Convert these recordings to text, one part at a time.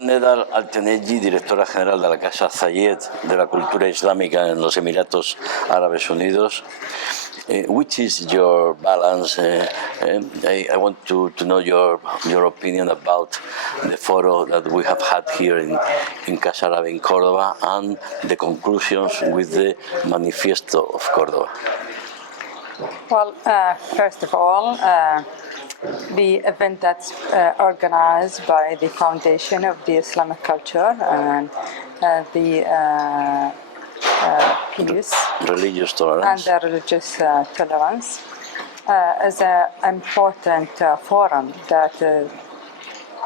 Nedal Alteneiji, directora general de la Casa Zayed de la Cultura Islámica en los Emiratos Árabes Unidos. Which is your balance? I want to know your opinion about the photo that we have had here in Casa Árabe in Córdoba and the conclusions with the Manifiesto of Córdoba. Well, first of all, the event that's organized by the Foundation of the Islamic Culture and the Peace, Religious Tolerance, and the Religious Tolerance is an important forum that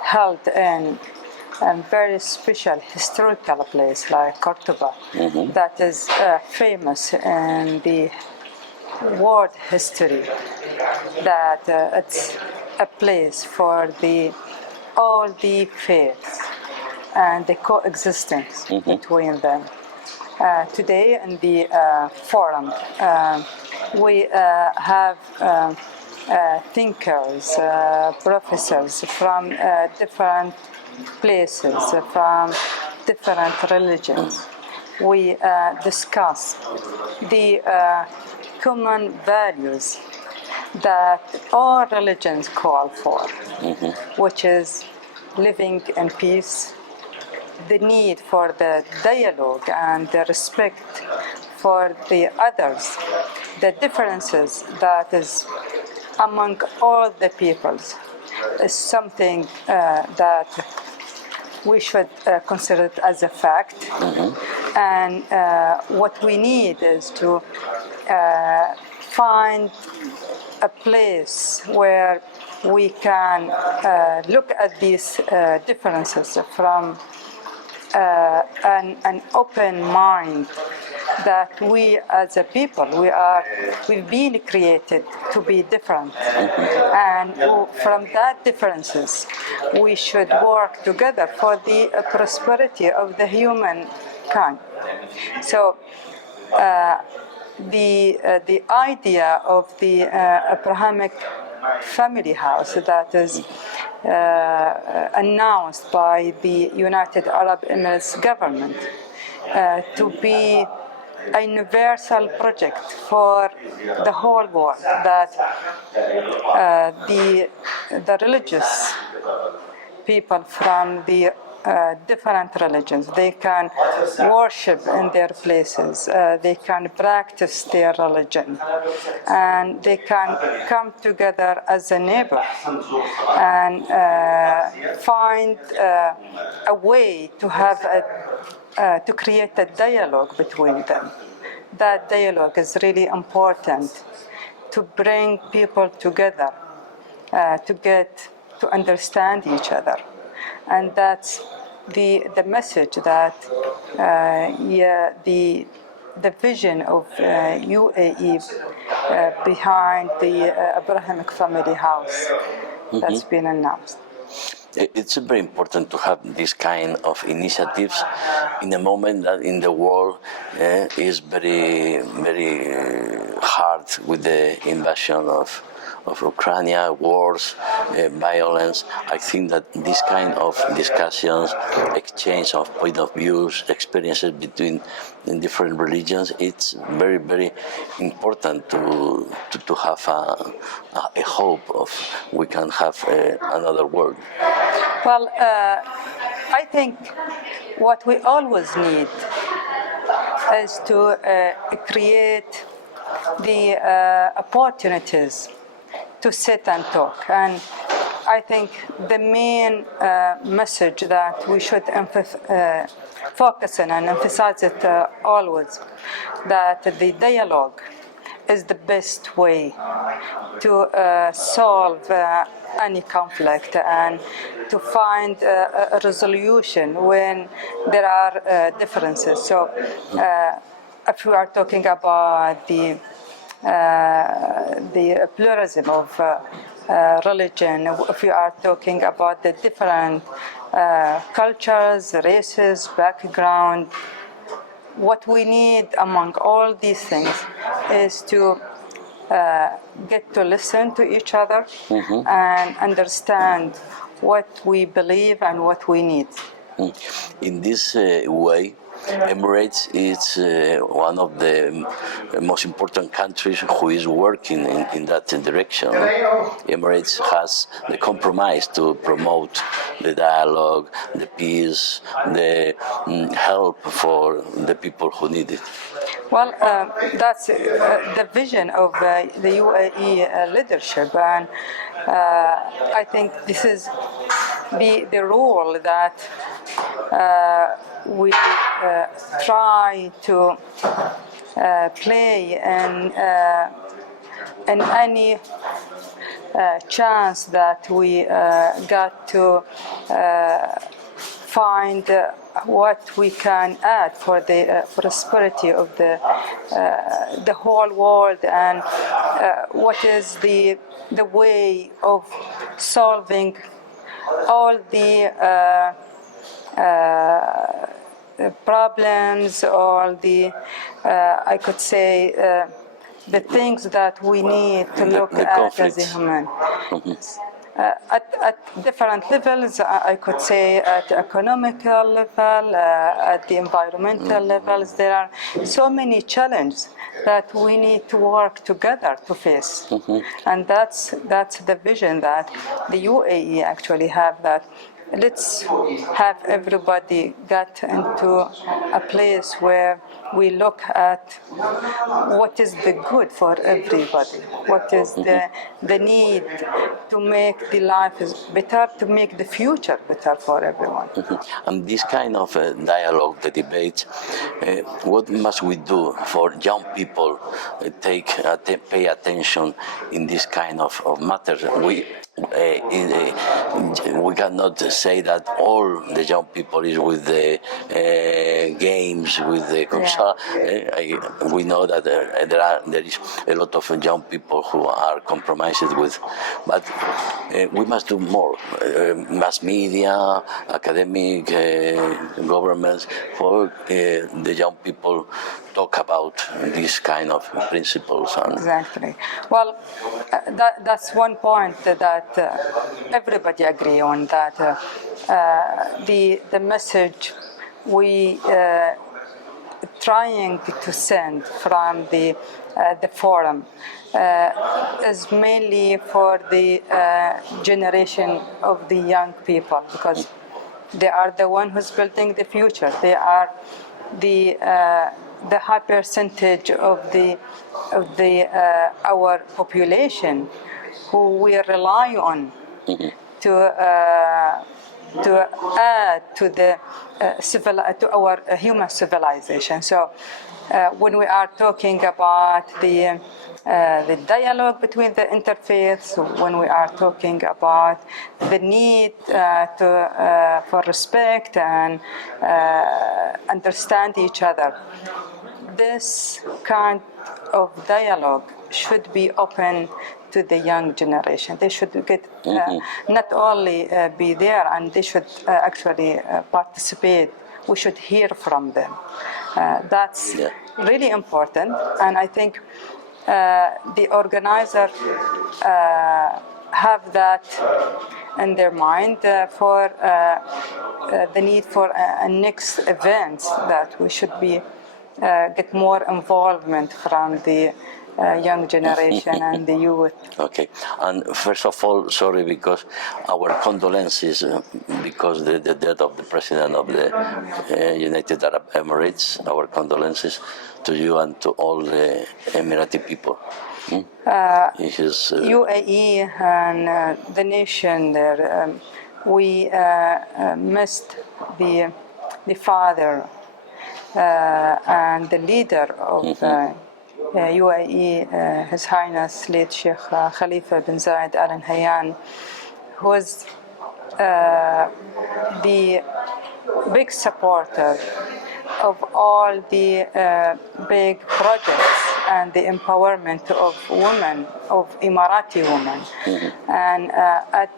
held in a very special historical place like Cordoba, that is famous in the world history, that it's a place for all the faiths and the coexistence between them. Today in the forum, we have thinkers, professors from different places, from different religions. We discuss the common values that all religions call for, which is living in peace, the need for the dialogue and the respect for the others, the differences that is among all the peoples is something that we should consider it as a fact. And what we need is to find a place where we can look at these differences from an open mind, that we as a people, we've been created to be different, and from that differences we should work together for the prosperity of the humankind. So the idea of the Abrahamic family house that is announced by the United Arab Emirates government to be a universal project for the whole world, that the religious people from the different religions, they can worship in their places, they can practice their religion, and they can come together as a neighbor and find a way to have to create a dialogue between them. That dialogue is really important to bring people together, to understand each other. And that's the message that the vision of UAE behind the Abrahamic family house that's been announced. It's very important to have this kind of initiatives in a moment that in the world is very, very hard with the invasion of Ukraine, wars, violence. I think that this kind of discussions, exchange of point of views, experiences between different religions, it's very, very important to have a hope of we can have another world. Well, I think what we always need is to create the opportunities to sit and talk. And I think the main message that we should focus on and emphasize it always, that the dialogue is the best way to solve any conflict and to find a resolution when there are differences. So if we are talking about the pluralism of religion, if we are talking about the different cultures, races, background, what we need among all these things is to get to listen to each other and understand what we believe and what we need. In this way, Emirates is one of the most important countries who is working in that direction. Emirates has the compromise to promote the dialogue, the peace, the help for the people who need it. Well, that's the vision of the UAE leadership, and I think this is the role that we try to play in any chance that we got to find what we can add for the prosperity of the whole world, and what is the way of solving all the problems, all the I could say the things that we need to look at as a human. At different levels, I could say at economical level, at the environmental levels, there are so many challenges that we need to work together to face. And that's the vision that the UAE actually have, that let's have everybody get into a place where we look at what is the good for everybody, what is the need to make the life better, to make the future better for everyone. And this kind of dialogue, the debate, what must we do for young people pay attention in this kind of matters? We cannot say that all the young people is with the games, with the console. We know that there is a lot of young people who are compromised with, but we must do more. Mass media, academic, governments, for the young people talk about these kind of principles. Exactly. Well, that's one point that everybody agree on, that the message we trying to send from the forum is mainly for the generation of the young people, because they are the one who's building the future. They are the high percentage of our population who we rely on to add to our human civilization. So when we are talking about the dialogue between the interfaiths, when we are talking about the need for respect and understand each other, this kind of dialogue should be open to the young generation. They should get not only be there, and they should actually participate. We should hear from them. That's really important, and I think the organizer have that in their mind for the need for a next event, that we should be get more involvement from the young generation and the youth. Okay, and first of all, sorry, because our condolences, because the death of the president of the United Arab Emirates, our condolences to you and to all the Emirati people. UAE and the nation there, we missed the father and the leader of UAE, His Highness late Sheikh Khalifa bin Zayed Al Nahyan, who was the big supporter of all the big projects and the empowerment of women, of Emirati women. And at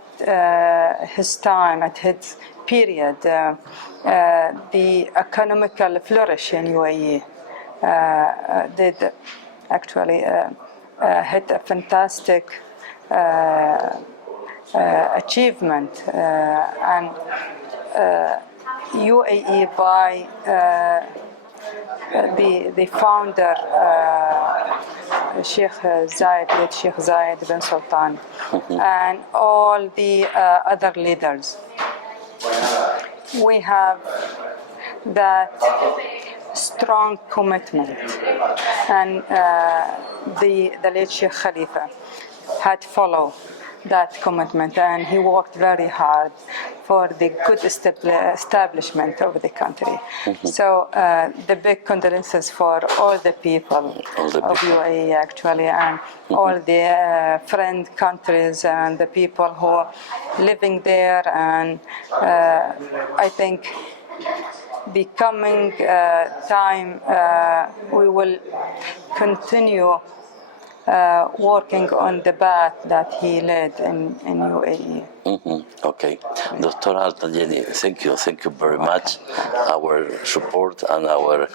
his time, at his period, the economical flourish in UAE did actually hit a fantastic achievement, and UAE by the founder, Sheikh Zayed, late Sheikh Zayed bin Sultan, and all the other leaders. We have that strong commitment, and the late Sheikh Khalifa had followed that commitment, and he worked very hard for the good establishment of the country. So the big condolences for all the people of UAE actually, and all the friend countries and the people who are living there, and I think the coming time we will continue working on the path that he led in UAE. Okay. Doctora Alteneiji, thank you very much. Our support and our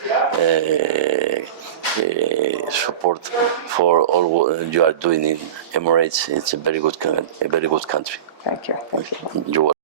support for all what you are doing in Emirates. It's a very good country. Thank you. You're welcome.